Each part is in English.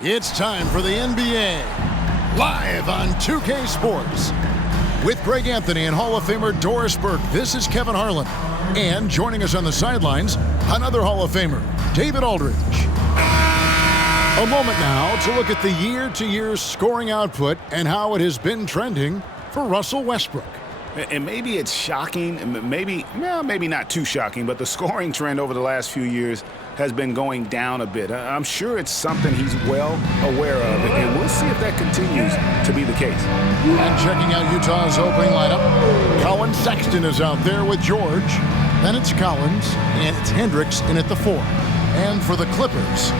It's time for the NBA, live on 2K Sports. With Greg Anthony and Hall of Famer Doris Burke, this is Kevin Harlan. And joining us on the sidelines, another Hall of Famer, David Aldridge. A moment now to look at the year-to-year scoring output and how it has been trending for Russell Westbrook. And maybe it's shocking, maybe not too shocking, but the scoring trend over the last few years has been going down a bit. I'm sure it's something he's well aware of, and we'll see if that continues to be the case. And checking out Utah's opening lineup, Colin Sexton is out there with George. Then it's Collins, and it's Hendricks in at the 4. And for the Clippers,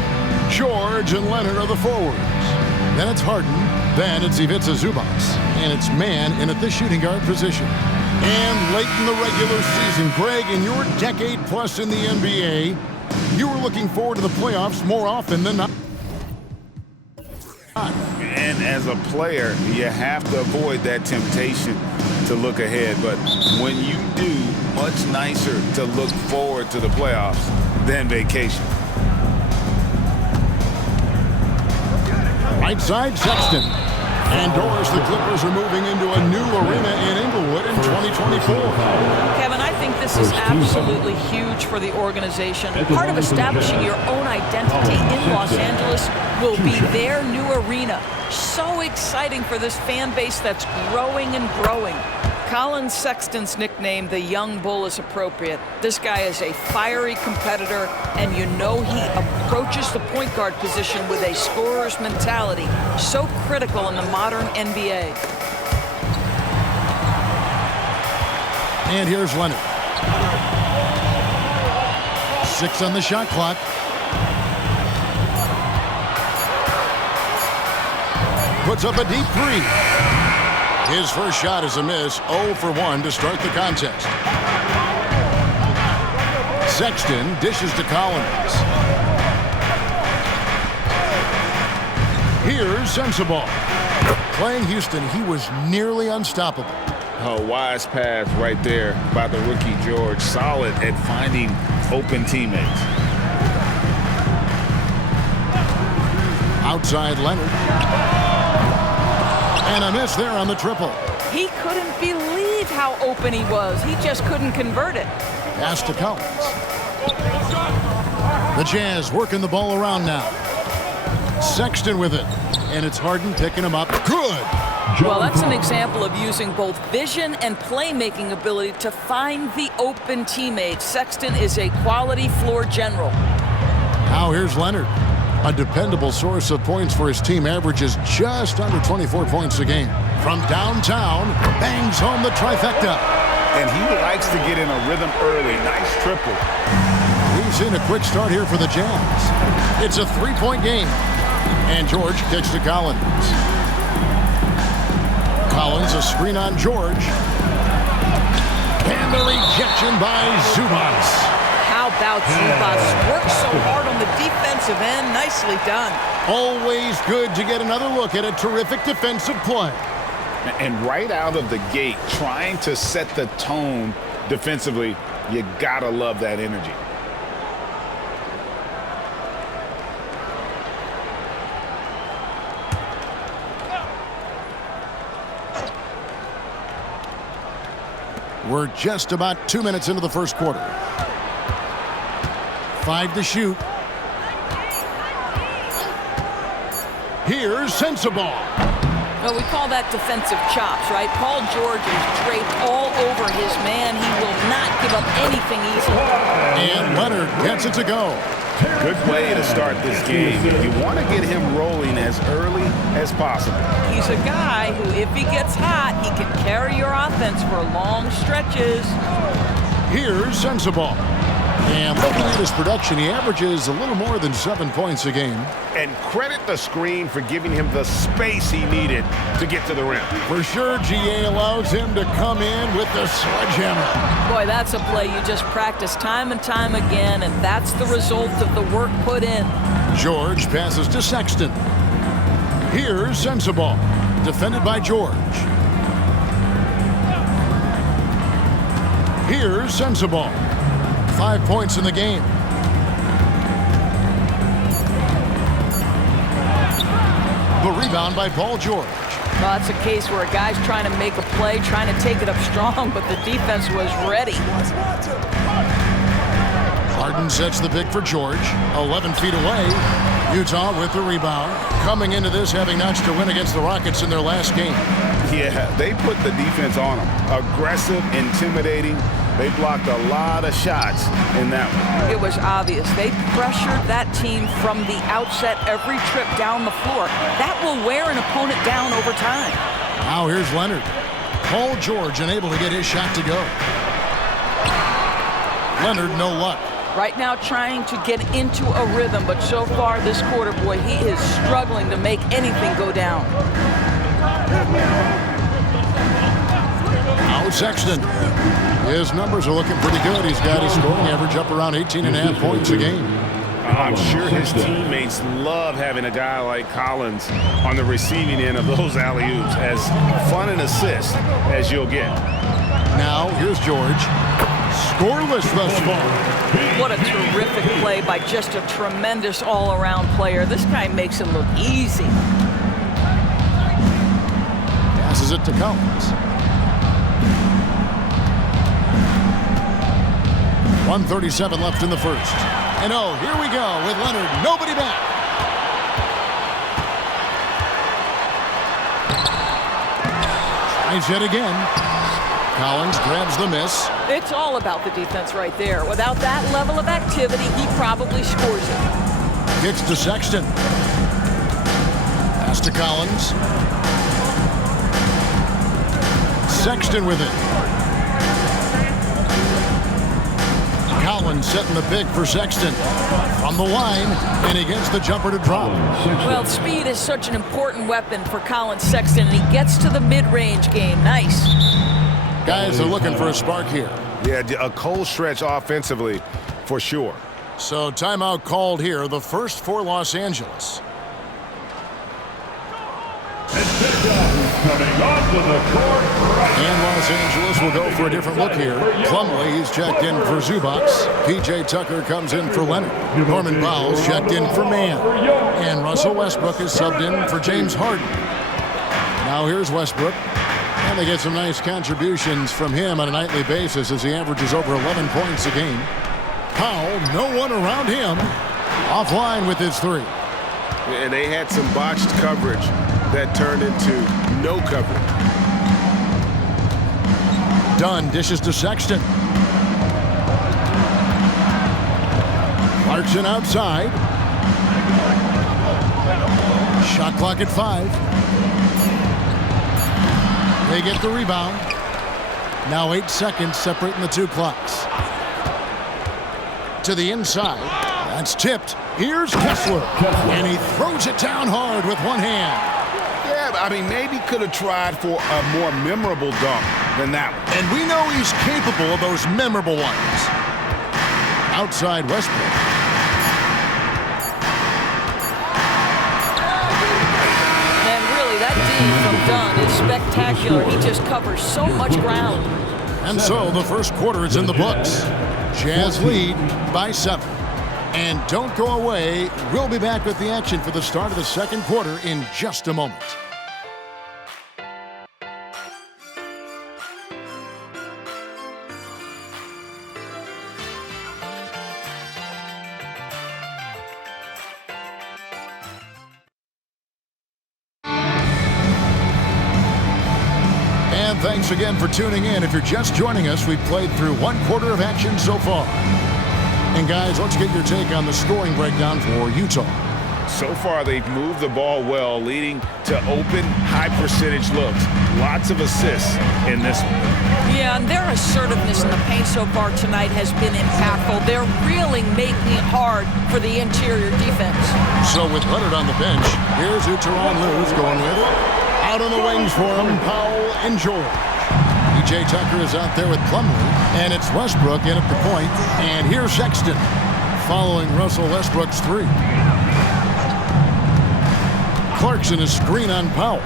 George and Leonard are the forwards. Then it's Harden. Then it's Ivica Zubac. And it's Mann in at the shooting guard position. And late in the regular season, Greg, in your decade plus in the NBA, you were looking forward to the playoffs more often than not. And as a player, you have to avoid that temptation to look ahead. But when you do, much nicer to look forward to the playoffs than vacation. Right side, Sexton. And Doris, the Clippers are moving into a new arena in Inglewood in 2024. Kevin, I think this is absolutely huge for the organization. Part of establishing your own identity in Los Angeles will be their new arena. So exciting for this fan base that's growing and growing. Colin Sexton's nickname, the Young Bull, is appropriate. This guy is a fiery competitor, and you know he approaches the point guard position with a scorer's mentality, so critical in the modern NBA. And here's Leonard. 6 on the shot clock. Puts up a deep 3. His first shot is a miss, 0 for 1 to start the contest. Sexton dishes to Collins. Here's Sensabaugh. Playing Houston, he was nearly unstoppable. A wise pass right there by the rookie George. Solid at finding open teammates. Outside Leonard. And a miss there on the triple. He couldn't believe how open he was. He just couldn't convert it. Pass to Collins. The Jazz working the ball around now. Sexton with it. And it's Harden picking him up. Good. Well, that's an example of using both vision and playmaking ability to find the open teammates. Sexton is a quality floor general. Now here's Leonard. A dependable source of points for his team, averages just under 24 points a game. From downtown, bangs home the trifecta. And he likes to get in a rhythm early. Nice triple. We've seen a quick start here for the Jazz. It's a 3-point game. And George kicks to Collins. Collins, a screen on George. And the rejection by Zubac. How about Zubac? Works so hard on the defensive end. Nicely done. Always good to get another look at a terrific defensive play. And right out of the gate, trying to set the tone defensively, you gotta love that energy. We're just about 2 minutes into the first quarter. 5 to shoot. Here's Sensabaugh. Well, we call that defensive chops, right? Paul George is draped all over his man. He will not give up anything easily. And Leonard gets it to go. Good way to start this game. You want to get him rolling as early as possible. He's a guy who, if he gets hot, he can carry your offense for long stretches. Here's Sensabaugh. And looking at his production, he averages a little more than 7 points a game. And credit the screen for giving him the space he needed to get to the rim. For sure, GA allows him to come in with the sledgehammer. Boy, that's a play you just practice time and time again, and that's the result of the work put in. George passes to Sexton. Here's Sensabaugh, defended by George. Here's Sensabaugh. 5 points in the game. rebound by Paul George. Well, that's a case where a guy's trying to make a play, trying to take it up strong, but the defense was ready. Harden sets the pick for George. 11 feet away. Utah with the rebound. Coming into this having notched a win against the Rockets in their last game. Yeah, they put the defense on them. Aggressive, intimidating. They blocked a lot of shots in that one. It was obvious. They pressured that team from the outset every trip down the floor. That will wear an opponent down over time. Now here's Leonard. Paul George unable to get his shot to go. Leonard, no luck. Right now trying to get into a rhythm, but so far this quarter, boy, he is struggling to make anything go down. Now Sexton. His numbers are looking pretty good. He's got his scoring average up around 18.5 points a game. I'm sure his teammates love having a guy like Collins on the receiving end of those alley-oops. As fun an assist as you'll get. Now here's George. Scoreless thus far. What a terrific play by just a tremendous all-around player. This guy makes it look easy. Passes it to Collins. 1:37 left in the first. And oh, here we go with Leonard. Nobody back. Tries it again. Collins grabs the miss. It's all about the defense right there. Without that level of activity, he probably scores it. Kicks to Sexton. Pass to Collins. Sexton with it. Collins setting the pick for Sexton. From the line, and he gets the jumper to drop. Well, speed is such an important weapon for Collins Sexton, and he gets to the mid-range game. Nice. Guys are looking for a spark here. Yeah, a cold stretch offensively for sure. So timeout called here, the first for Los Angeles. Coming onto the court. And Los Angeles will go for a different look here. Plumlee, he's checked in for Zubac. P.J. Tucker comes in for Leonard. Norman Powell's checked in for Mann. And Russell Westbrook is subbed in for James Harden. Now here's Westbrook. And they get some nice contributions from him on a nightly basis as he averages over 11 points a game. Powell, no one around him. Offline with his three. And they had some botched coverage that turned into no coverage. Dunn dishes to Sexton. Clarkson outside. Shot clock at 5. They get the rebound. Now 8 seconds separating the two clocks. To the inside. That's tipped. Here's Kessler. And he throws it down hard with one hand. Yeah, I mean, maybe could have tried for a more memorable dunk than that one. And we know he's capable of those memorable ones. Outside Westbrook. And really, that D from Dunn is spectacular. He just covers so much ground. And so the first quarter is in the books. Jazz lead by 7. And don't go away. We'll be back with the action for the start of the second quarter in just a moment. And thanks again for tuning in. If you're just joining us, we've played through one quarter of action so far. And guys, let's get your take on the scoring breakdown for Utah. So far, they've moved the ball well, leading to open, high-percentage looks. Lots of assists in this one. Yeah, and their assertiveness in the paint so far tonight has been impactful. They're really making it hard for the interior defense. So with Leonard on the bench, here's who Tyronn Lue's going with. Out on the wings for him, Powell and George. P.J. Tucker is out there with Plumlee, and it's Westbrook in at the point. And here's Sexton, following Russell Westbrook's three. Clarkson is screen on Powell.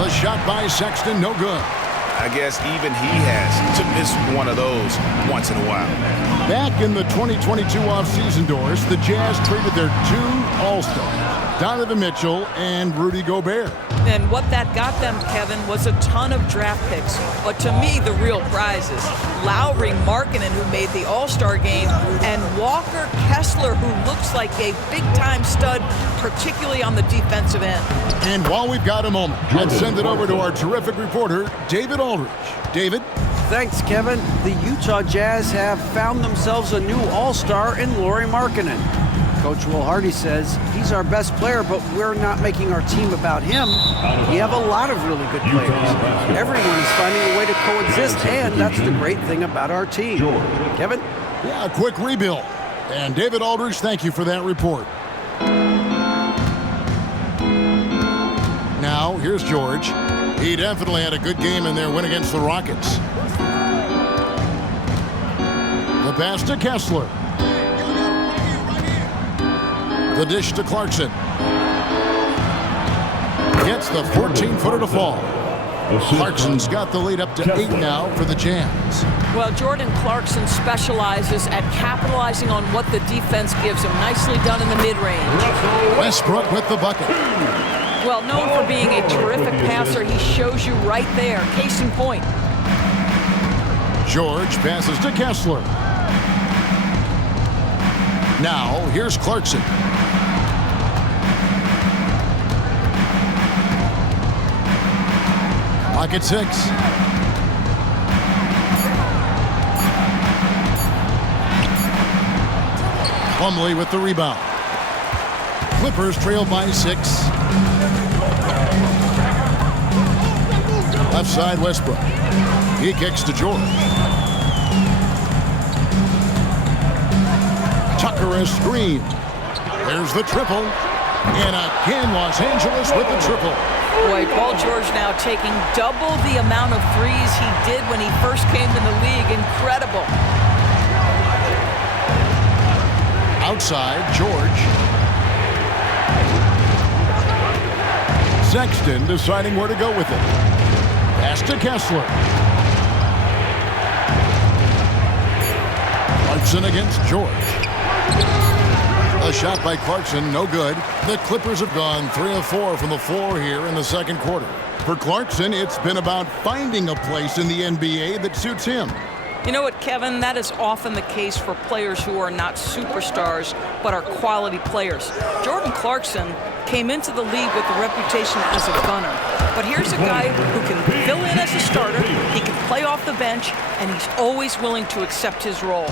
The shot by Sexton, no good. I guess even he has to miss one of those once in a while. Back in the 2022 offseason doors, the Jazz traded their 2 All-Stars, Donovan Mitchell and Rudy Gobert. And what that got them, Kevin, was a ton of draft picks. But to me, the real prize is Lauri Markkanen, who made the All-Star game, and Walker Kessler, who looks like a big-time stud, particularly on the defensive end. And while we've got a moment, let's send it over to our terrific reporter, David Aldridge. David? Thanks, Kevin. The Utah Jazz have found themselves a new All-Star in Lauri Markkanen. Coach Will Hardy says he's our best player, but we're not making our team about him. We have a lot of really good players. Everyone is finding a way to coexist, and that's the great thing about our team. Kevin? Yeah, a quick rebuild. And David Aldridge, thank you for that report. Now, here's George. He definitely had a good game in their win against the Rockets. The pass to Kessler. The dish to Clarkson. Gets the 14-footer to fall. Clarkson's got the lead up to 8 now for the Jazz. Well, Jordan Clarkson specializes at capitalizing on what the defense gives him. Nicely done in the mid-range. Westbrook with the bucket. Well, known for being a terrific passer, he shows you right there. Case in point. George passes to Kessler. Now, here's Clarkson. Pocket 6. Plumlee with the rebound. Clippers trail by 6. Left side, Westbrook. He kicks to George. Tucker a screen. There's the triple. And again, Los Angeles with the triple. Boy, Paul George now taking double the amount of threes he did when he first came in the league. Incredible. Outside, George. Sexton deciding where to go with it. Pass to Kessler. Clarkson against George. A shot by Clarkson, no good. The Clippers have gone 3 of 4 from the floor here in the second quarter. For Clarkson, it's been about finding a place in the NBA that suits him. You know what, Kevin? That is often the case for players who are not superstars, but are quality players. Jordan Clarkson came into the league with a reputation as a gunner. But here's a guy who can fill in as a starter, he can play off the bench, and he's always willing to accept his role.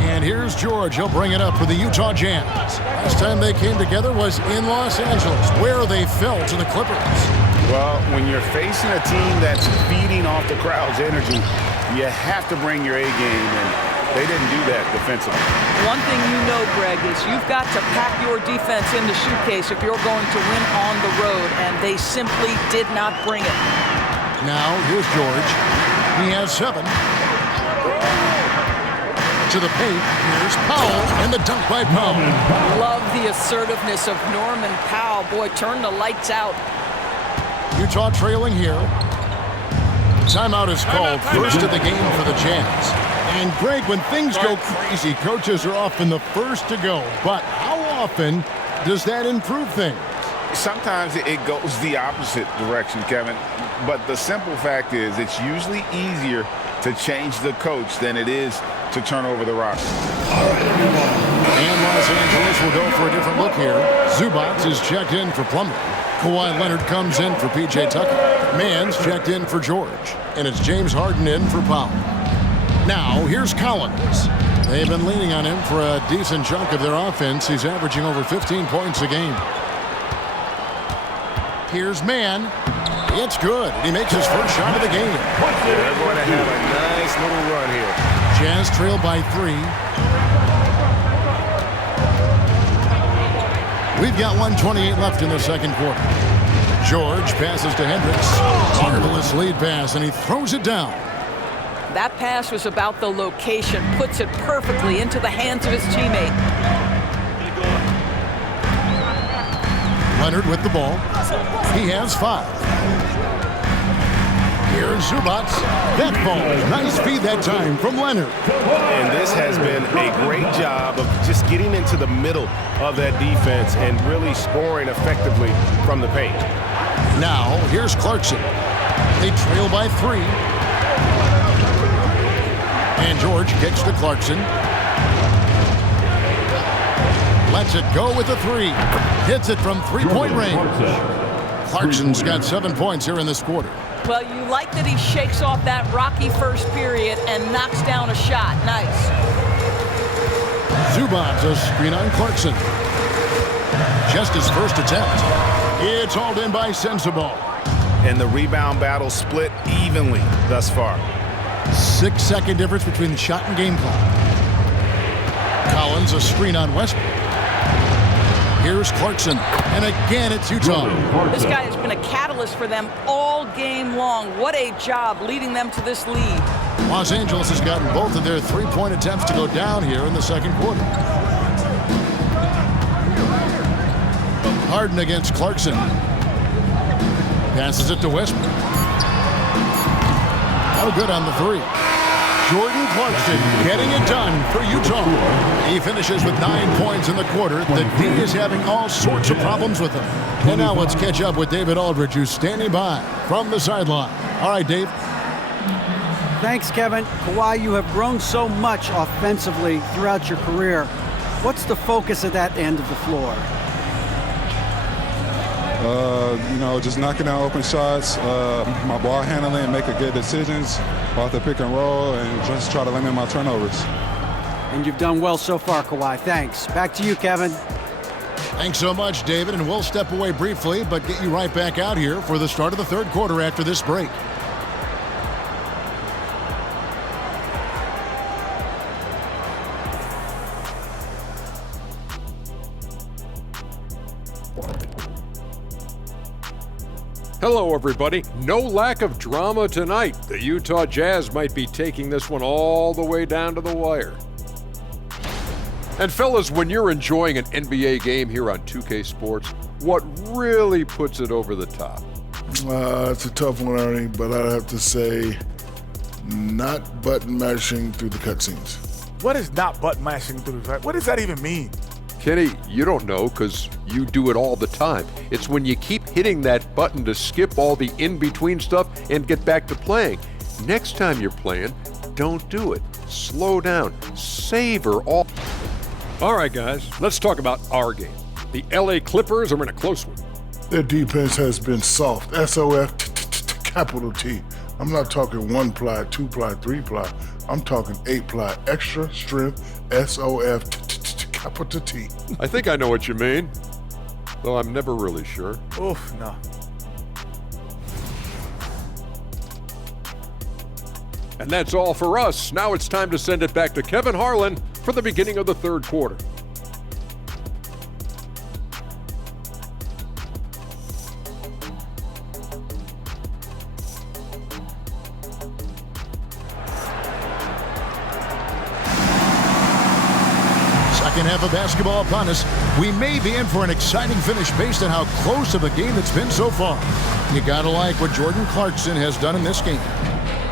And here's George. He'll bring it up for the Utah Jazz. Last time they came together was in Los Angeles, where they fell to the Clippers. Well, when you're facing a team that's feeding off the crowd's energy, you have to bring your A game, and they didn't do that defensively. One thing you know, Greg, is you've got to pack your defense in the suitcase if you're going to win on the road, and they simply did not bring it. Now, here's George. He has 7. To the paint, here's Powell, and the dunk by Powell. Love the assertiveness of Norman Powell. Boy, turn the lights out. Utah trailing here. Timeout is called, first of the game for the Jazz. And Greg, when things go crazy, coaches are often the first to go. But how often does that improve things? Sometimes it goes the opposite direction, Kevin. But the simple fact is it's usually easier to change the coach than it is to turn over the roster. And Los Angeles will go for a different look here. Zubac is checked in for Plumlee. Kawhi Leonard comes in for P.J. Tucker. Mann's checked in for George. And it's James Harden in for Powell. Now, here's Collins. They've been leaning on him for a decent chunk of their offense. He's averaging over 15 points a game. Here's Mann. It's good. He makes his first shot of the game. They're going to have a nice little run here. Jazz trail by 3. We've got 1:28 left in the second quarter. George passes to Hendricks. Marvelous lead pass, and he throws it down. That pass was about the location, puts it perfectly into the hands of his teammate. Leonard with the ball. He has 5. Here's Zubac. That falls. Nice feed that time from Leonard. And this has been a great job of just getting into the middle of that defense and really scoring effectively from the paint. Now, here's Clarkson. They trail by 3. And George kicks to Clarkson. Lets it go with the 3. Hits it from three-point range. Clarkson's got 7 points here in this quarter. Well, you like that he shakes off that rocky first period and knocks down a shot. Nice. Zubac a screen on Clarkson. Just his first attempt. It's hauled in by Sensabaugh. And the rebound battle split evenly thus far. 6-second difference between the shot and game clock. Collins a screen on Westbrook. Here's Clarkson, and again it's Utah. This guy has been a catalyst for them all game long. What a job leading them to this lead. Los Angeles has gotten both of their three-point attempts to go down here in the second quarter. Harden against Clarkson. Passes it to Westbrook. No good on the 3. Jordan Clarkson getting it done for Utah. He finishes with 9 points in the quarter. The D is having all sorts of problems with him. And now let's catch up with David Aldridge, who's standing by from the sideline. All right, Dave. Thanks, Kevin. Kawhi, you have grown so much offensively throughout your career. What's the focus at that end of the floor? Just knocking down open shots, my ball handling, making good decisions off the pick and roll, and just try to limit my turnovers. And you've done well so far, Kawhi. Thanks. Back to you, Kevin. Thanks so much, David, and we'll step away briefly, but get you right back out here for the start of the third quarter after this break. Hello, everybody. No lack of drama tonight. The Utah Jazz might be taking this one all the way down to the wire. And fellas, when you're enjoying an NBA game here on 2K Sports, what really puts it over the top? It's a tough one, Ernie, but I'd have to say not button mashing through the cutscenes. What is not button mashing through the? What does that even mean? Kenny, you don't know because you do it all the time. It's when you keep hitting that button to skip all the in-between stuff and get back to playing. Next time you're playing, don't do it. Slow down. Savor all. All right, guys, let's talk about our game. The LA Clippers are in a close one. Their defense has been soft. SOF, capital T. I'm not talking 1 ply, 2 ply, 3 ply. I'm talking 8 ply, extra strength, SOF, capital T. I think I know what you mean, though I'm never really sure. Oof, no. And that's all for us. Now it's time to send it back to Kevin Harlan for the beginning of the third quarter. Second half of basketball upon us. We may be in for an exciting finish based on how close of a game it's been so far. You gotta like what Jordan Clarkson has done in this game.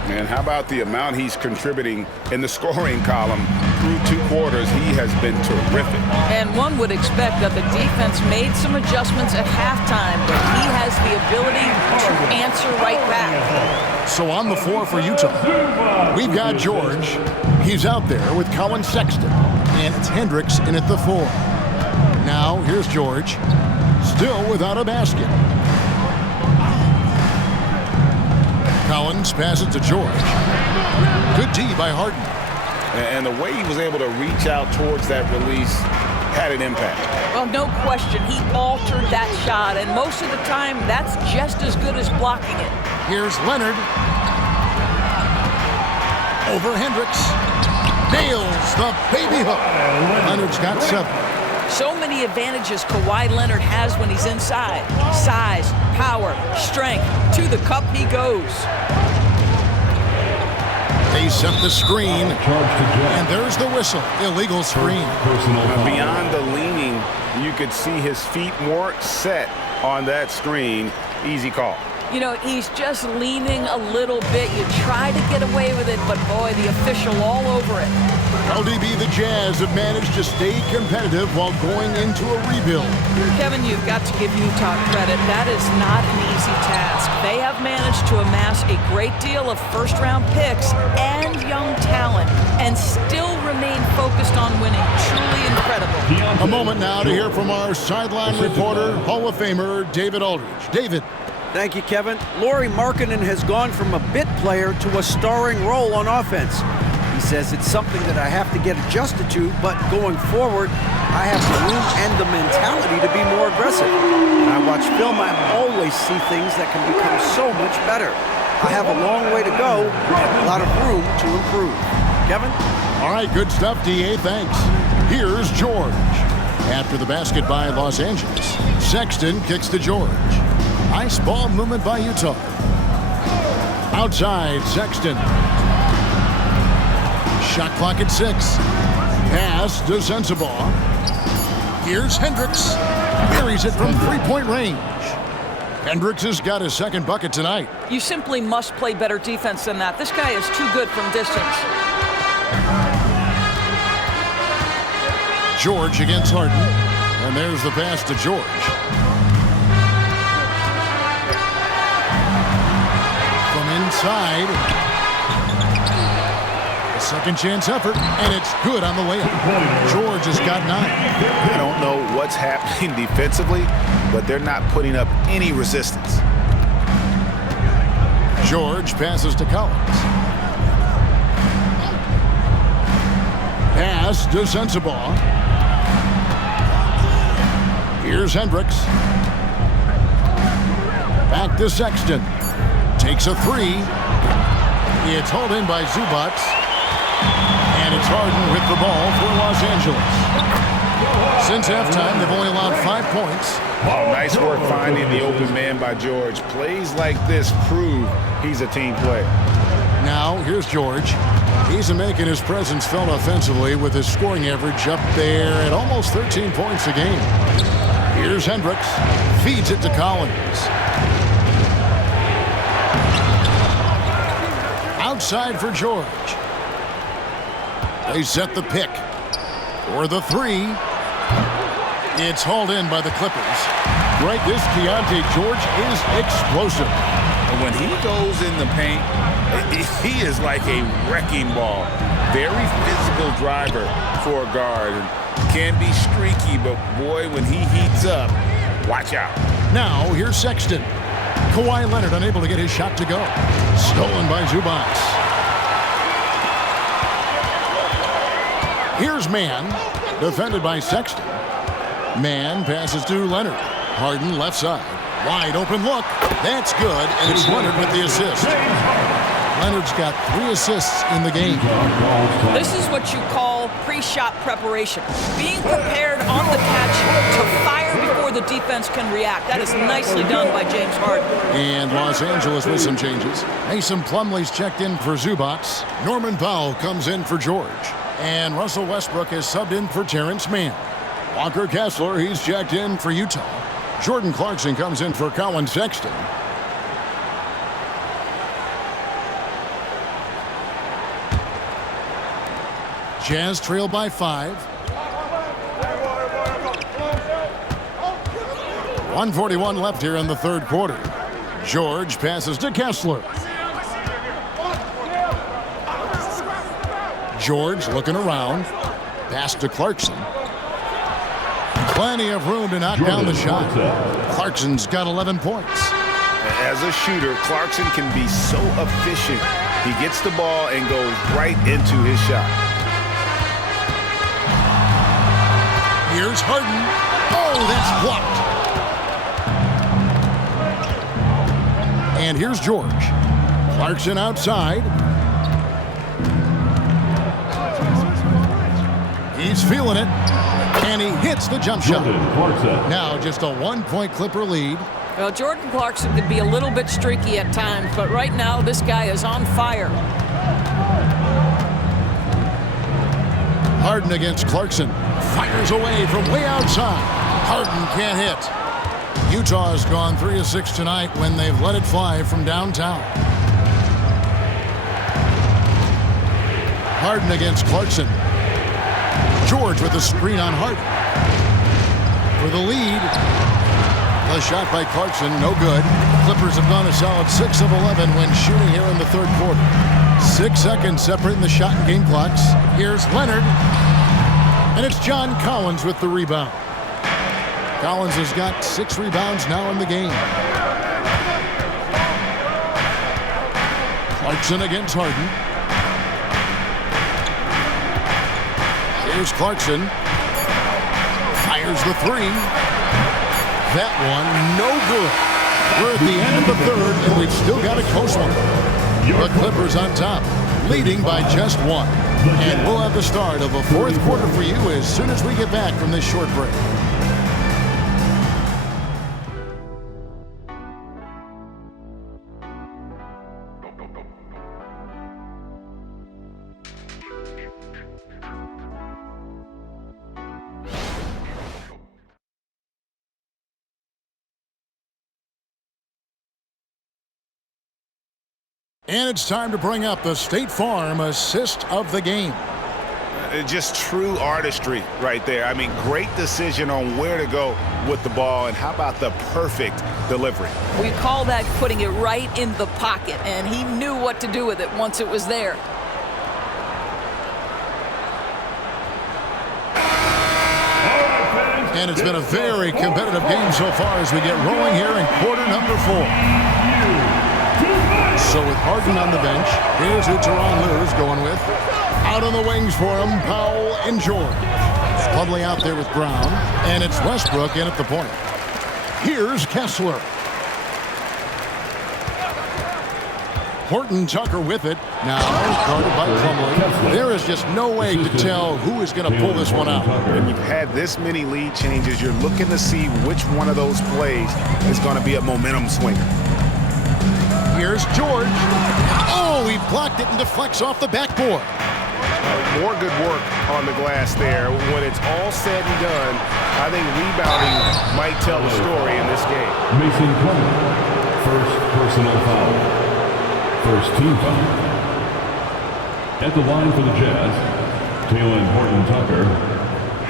And how about the amount he's contributing in the scoring column through 2 quarters? He has been terrific. And one would expect that the defense made some adjustments at halftime, but he has the ability to answer right back. So on the floor for Utah, we've got George. He's out there with Colin Sexton, and it's Hendricks in at the 4. Now here's George, still without a basket. Collins passes to George. Good D by Harden. And the way he was able to reach out towards that release had an impact. Well, no question, he altered that shot, and most of the time, that's just as good as blocking it. Here's Leonard. Over Hendricks. Nails the baby hook. Leonard's got 7. So many advantages Kawhi Leonard has when he's inside. Size, power, strength. To the cup he goes. They set the screen, and there's the whistle. Illegal screen. Beyond the leaning, you could see his feet more set on that screen. Easy call. You know, he's just leaning a little bit. You try to get away with it, but boy, the official all over it. LDB, the Jazz have managed to stay competitive while going into a rebuild. Kevin, you've got to give Utah credit. That is not an easy task. They have managed to amass a great deal of first-round picks and young talent and still remain focused on winning. Truly incredible. A moment now to hear from our sideline reporter, Hall of Famer David Aldridge. David. Thank you, Kevin. Lauri Markkanen has gone from a bit player to a starring role on offense. He says it's something that I have to get adjusted to, but going forward, I have the room and the mentality to be more aggressive. When I watch film, I always see things that can become so much better. I have a long way to go and a lot of room to improve. Kevin? All right, good stuff, D.A. Thanks. Here's George. After the basket by Los Angeles, Sexton kicks to George. Nice ball movement by Utah. Outside, Sexton. Shot clock at 6. Pass to Sensabaugh. Here's Hendricks. Buries it from three-point range. Hendricks has got his second bucket tonight. You simply must play better defense than that. This guy is too good from distance. George against Harden. And there's the pass to George. Inside. A second chance effort, and it's good on the layup. George has got 9. I don't know what's happening defensively, but they're not putting up any resistance. George passes to Collins. Pass to Sensabaugh. Here's Hendricks. Back to Sexton. Takes a 3. It's hauled in by Zubac. And it's Harden with the ball for Los Angeles. Since halftime, they've only allowed 5 points. Oh, nice work finding the open man by George. Plays like this prove he's a team player. Now, here's George. He's making his presence felt offensively with his scoring average up there at almost 13 points a game. Here's Hendricks. Feeds it to Collins. Outside for George. They set the pick. For the 3. It's hauled in by the Clippers. Right, this Keontae George is explosive. When he goes in the paint, he is like a wrecking ball. Very physical driver for a guard. Can be streaky, but boy, when he heats up, watch out. Now, here's Sexton. Kawhi Leonard unable to get his shot to go. Stolen by Zubac. Here's Mann, defended by Sexton. Mann passes to Leonard. Harden left side. Wide open look. That's good, and it's Leonard with the assist. Leonard's got 3 assists in the game. This is what you call pre-shot preparation. Being prepared on the catch to fire before the defense can react. That is nicely done by James Harden. And Los Angeles with some changes. Mason Plumlee's checked in for Zubac. Norman Powell comes in for George. And Russell Westbrook is subbed in for Terrence Mann. Walker Kessler, he's checked in for Utah. Jordan Clarkson comes in for Colin Sexton. Jazz trail by 5. 1:41 left here in the third quarter. George passes to Kessler. George looking around. Pass to Clarkson. Plenty of room to knock down the shot. Clarkson's got 11 points. As a shooter, Clarkson can be so efficient. He gets the ball and goes right into his shot. Here's Harden. Oh, that's blocked. And here's George. Clarkson outside. He's feeling it. And he hits the jump shot. Now just a 1-point Clipper lead. Well, Jordan Clarkson could be a little bit streaky at times, but right now this guy is on fire. Harden against Clarkson. Fires away from way outside. Harden can't hit. Utah has gone 3 of 6 tonight when they've let it fly from downtown. Harden against Clarkson. George with the screen on Harden. For the lead. The shot by Clarkson, no good. Clippers have gone a solid 6 of 11 when shooting here in the third quarter. 6 seconds separating the shot and game clocks. Here's Leonard. And it's John Collins with the rebound. Collins has got 6 rebounds now in the game. Clarkson against Harden. Here's Clarkson. Fires the 3. That one, no good. We're at the end of the third, and we've still got a close one. The Clippers on top, leading by just 1. And we'll have the start of a fourth quarter for you as soon as we get back from this short break. And it's time to bring up the State Farm assist of the game. Just true artistry right there. I mean, great decision on where to go with the ball, and how about the perfect delivery? We call that putting it right in the pocket, and he knew what to do with it once it was there. And it's been a very competitive game so far as we get rolling here in quarter number 4. So with Harden on the bench, here's who Tyronn Lue's going with. Out on the wings for him, Powell and George. Lovely out there with Brown. And it's Westbrook in at the point. Here's Kessler. Horton Tucker with it. Now guarded by Plumlee. There is just no way to tell who is going to pull this one out. When you've had this many lead changes, you're looking to see which one of those plays is going to be a momentum swinger. Here's George. Oh, he blocked it and deflects off the backboard. More good work on the glass there. When it's all said and done, I think rebounding might tell the story in this game. Mason Plumlee, first personal foul. First team foul. At the line for the Jazz, Talen Horton-Tucker,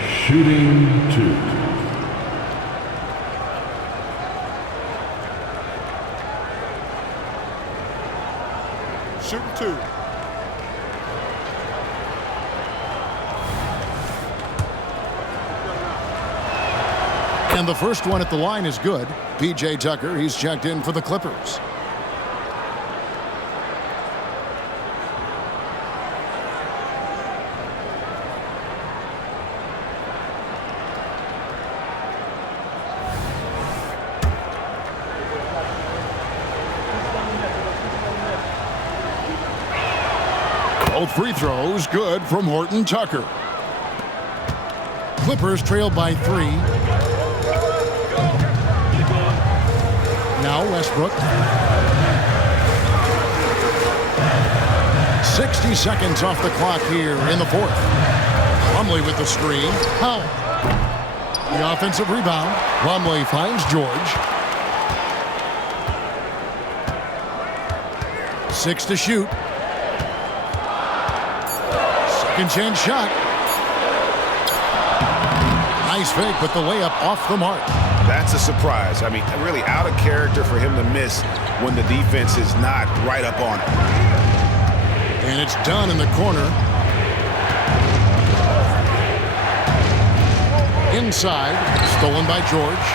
shooting 2. Shooting 2. And the first one at the line is good. P.J. Tucker, he's checked in for the Clippers. Both free throws good from Horton Tucker. Clippers trailed by 3. Now Westbrook. 60 seconds off the clock here in the fourth. Plumlee with the screen. Powell. The offensive rebound. Plumlee finds George. 6 to shoot. Second chance shot. Nice fake, but the layup off the mark. That's a surprise. I mean, really out of character for him to miss when the defense is not right up on him. And it's done in the corner. Inside, stolen by George.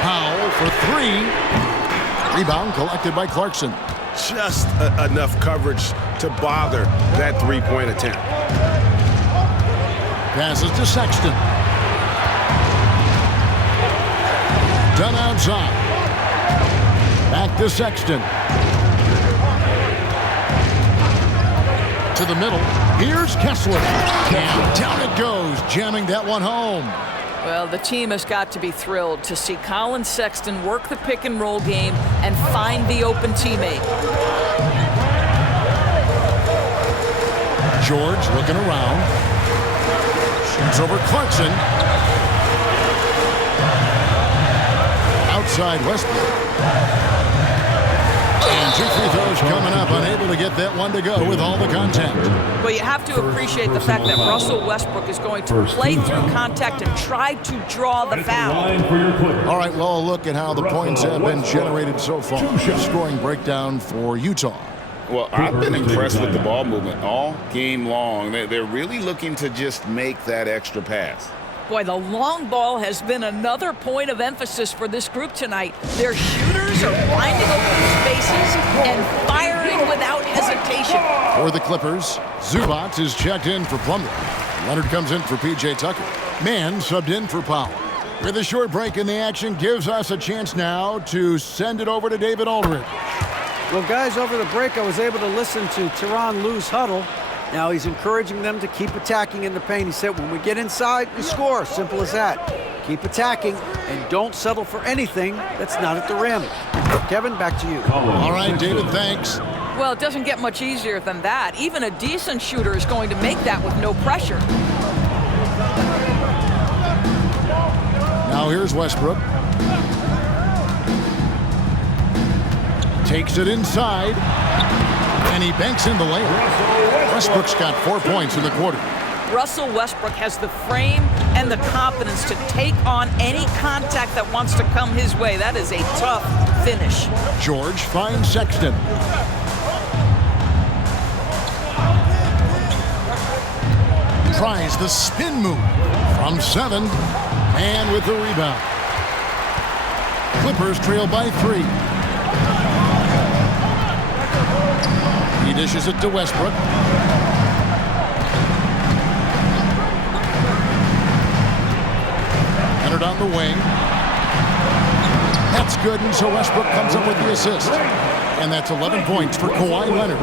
Powell for 3. Rebound collected by Clarkson. Just enough coverage to bother that three-point attempt. Passes to Sexton. Done outside. Back to Sexton. To the middle. Here's Kessler. And down it goes, jamming that one home. Well, the team has got to be thrilled to see Colin Sexton work the pick and roll game and find the open teammate. George looking around. Shoots over Clarkson. Outside Westbrook. And 2 free throws coming up, unable to get that one to go with all the contact. Well, you have to appreciate the fact that Russell Westbrook is going to play through contact and try to draw the foul. All right, well, a look at how the points have been generated so far. Scoring breakdown for Utah. Well, I've been impressed with the ball movement all game long. They're really looking to just make that extra pass. Boy, the long ball has been another point of emphasis for this group tonight. Their shooters are finding open spaces and firing without hesitation. For the Clippers, Zubac is checked in for Plumlee. Leonard comes in for P.J. Tucker. Mann subbed in for Powell. With a short break in the action, gives us a chance now to send it over to David Aldridge. Well, guys, over the break, I was able to listen to Tyronn Lue's huddle. Now he's encouraging them to keep attacking in the paint. He said, when we get inside, we score. Simple as that. Keep attacking and don't settle for anything that's not at the rim. Kevin, back to you. All right, David, thanks. Well, it doesn't get much easier than that. Even a decent shooter is going to make that with no pressure. Now here's Westbrook. Takes it inside. And he banks in the layup. Westbrook's got 4 points in the quarter. Russell Westbrook has the frame and the confidence to take on any contact that wants to come his way. That is a tough finish. George finds Sexton. Tries the spin move from 7. And with the rebound. Clippers trail by 3. He dishes it to Westbrook. Leonard on the wing. That's good, and so Westbrook comes up with the assist. And that's 11 points for Kawhi Leonard.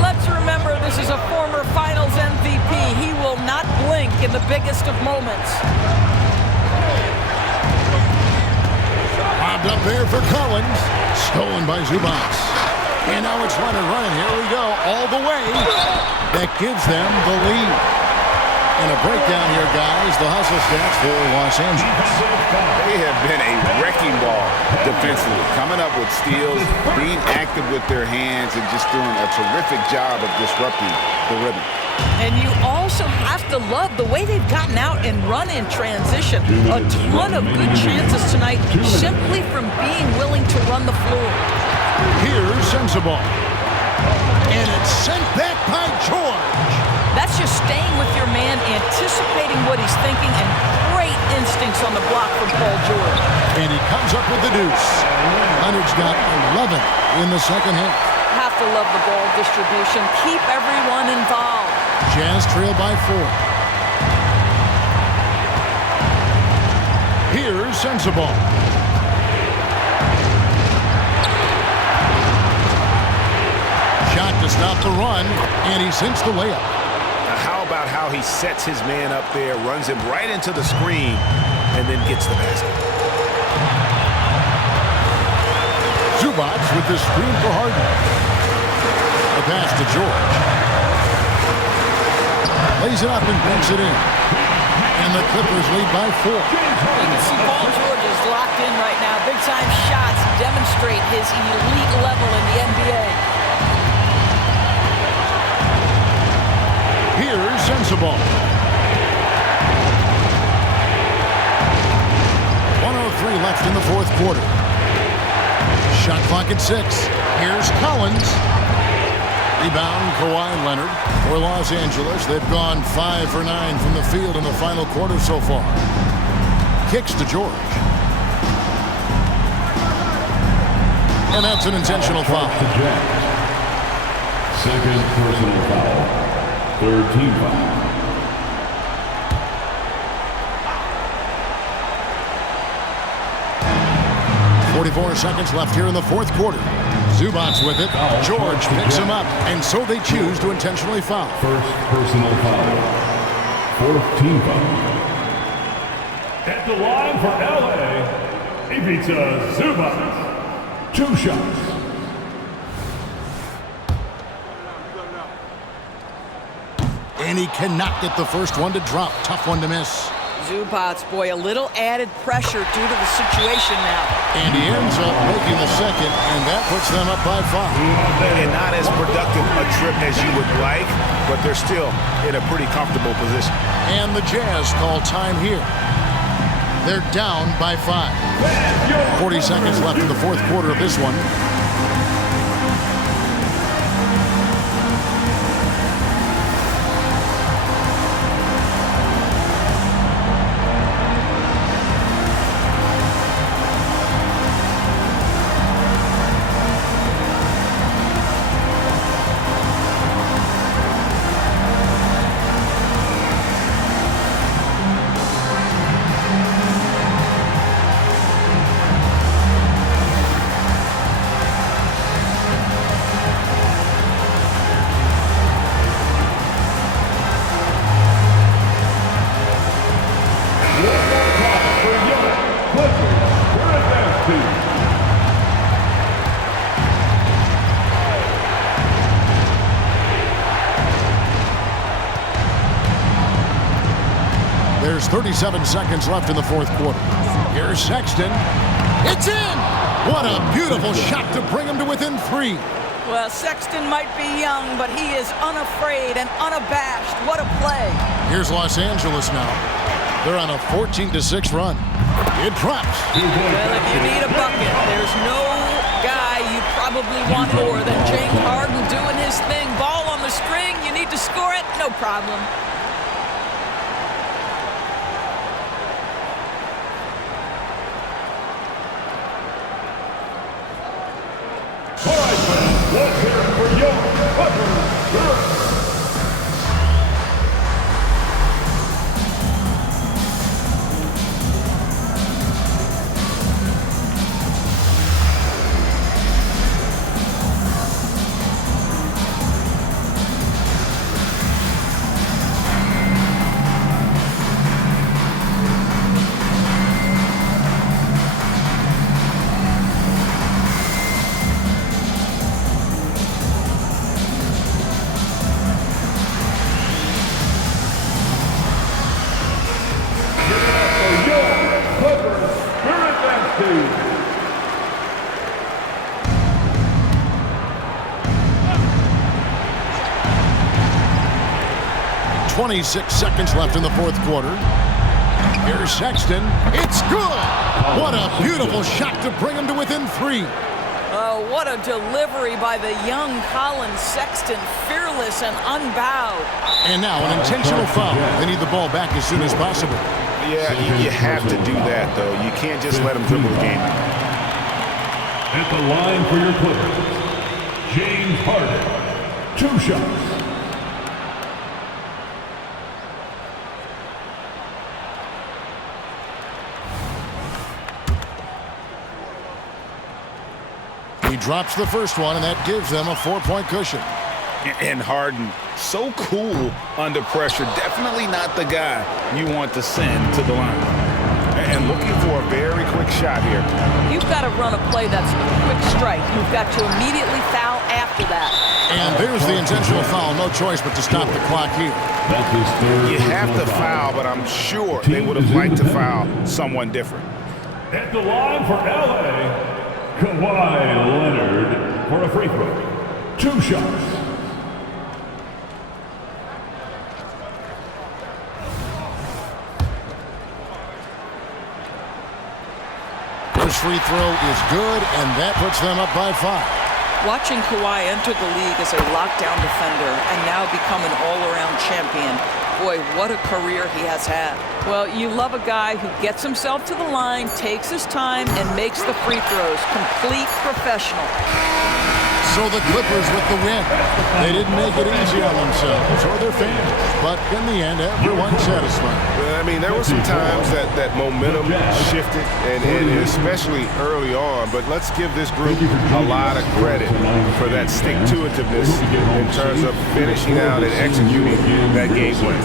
Let's remember this is a former Finals MVP. He will not blink in the biggest of moments. Bobbed up there for Collins. Stolen by Zubac. And now it's Leonard running. Here we go, all the way. That gives them the lead. And a breakdown here, guys. The hustle stats for Los Angeles. They have been a wrecking ball defensively, coming up with steals, being active with their hands, and just doing a terrific job of disrupting the rhythm. And you also have to love the way they've gotten out and run in transition. A ton of good chances tonight simply from being willing to run the floor. Here's Sensabaugh. And it's sent back by George. That's just staying with your man, anticipating what he's thinking, and great instincts on the block from Paul George. And he comes up with the deuce. Leonard's got 11 in the second half. Have to love the ball distribution. Keep everyone involved. Jazz trail by 4. Here's Sensabaugh. Shot to stop the run, and he sinks the layup. How about how he sets his man up there, runs him right into the screen, and then gets the basket. Zubac with the screen for Harden. The pass to George. Lays it up and banks it in. And the Clippers lead by 4. You can see Paul George is locked in right now. Big-time shots demonstrate his elite level in the NBA. Here's Sensabaugh. 1:03 left in the fourth quarter. Shot clock at 6. Here's Collins. Rebound, Kawhi Leonard. For Los Angeles, they've gone 5 for 9 from the field in the final quarter so far. Kicks to George. And that's an intentional foul. Second personal foul. Third team foul. .44 seconds left here in the fourth quarter. Zubac with it. George picks him up, and so they choose to intentionally foul. First personal foul. Fourth team foul. At the line for LA, Ivica Zubac. 2 shots. and he cannot get the first one to drop. Tough one to miss. Zubats, boy, a little added pressure due to the situation now. And he ends up making the second, and that puts them up by 5. And not as productive a trip as you would like, but they're still in a pretty comfortable position. And the Jazz call time here. They're down by 5. 40 seconds left in the fourth quarter of this one. There's 37 seconds left in the fourth quarter. Here's Sexton. It's in! What a beautiful shot to bring him to within 3. Well, Sexton might be young, but he is unafraid and unabashed. What a play. Here's Los Angeles now. They're on a 14-6 run. It drops. Well, if you need a bucket, there's no guy you probably want more than James Harden doing his thing. Ball on the string, you need to score it, no problem. All right, fans, let's hear it for your Clippers. 26 seconds left in the fourth quarter. Here's Sexton. It's good! What a beautiful shot to bring him to within 3. Oh, what a delivery by the young Colin Sexton, fearless and unbowed. And now an intentional foul. They need the ball back as soon as possible. Yeah, you have to do that, though. You can't just let them dribble the game. At the line for your Clippers, James Harden. 2 shots. He drops the first one, and that gives them a 4-point cushion. And Harden, so cool under pressure. Definitely not the guy you want to send to the line. And looking for a very quick shot here. You've got to run a play that's a quick strike. You've got to immediately foul after that. And there's the intentional foul. No choice but to stop the clock here. You have to foul, but I'm sure they would have liked to foul someone different. At the line for LA, Kawhi Leonard for a free throw. 2 shots. First free throw is good, and that puts them up by 5. Watching Kawhi enter the league as a lockdown defender and now become an all-around champion, boy, what a career he has had. Well, you love a guy who gets himself to the line, takes his time, and makes the free throws. Complete professional. So the Clippers with the win. They didn't make it easy on themselves or their fans, but in the end, everyone's satisfied. I mean, there were some times that momentum shifted, and especially early on, but let's give this group a lot of credit for that stick-to-itiveness in terms of finishing out and executing that game plan.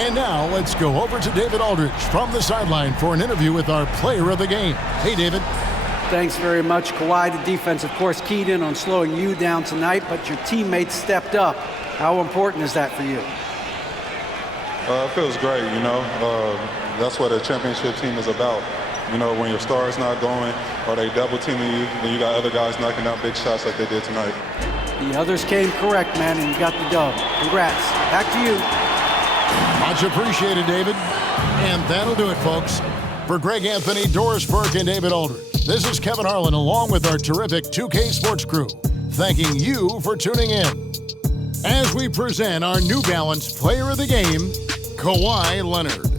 And now let's go over to David Aldridge from the sideline for an interview with our player of the game. Hey, David. Thanks very much, Kawhi. The defense, of course, keyed in on slowing you down tonight, but your teammates stepped up. How important is that for you? It feels great, you know. That's what a championship team is about. You know, when your star is not going or they double teaming you, then you got other guys knocking down big shots like they did tonight. The others came correct, man, and you got the dub. Congrats. Back to you. Much appreciated, David. And that'll do it, folks. For Greg Anthony, Doris Burke, and David Aldridge, this is Kevin Harlan along with our terrific 2K Sports crew, thanking you for tuning in. As we present our New Balance Player of the Game, Kawhi Leonard.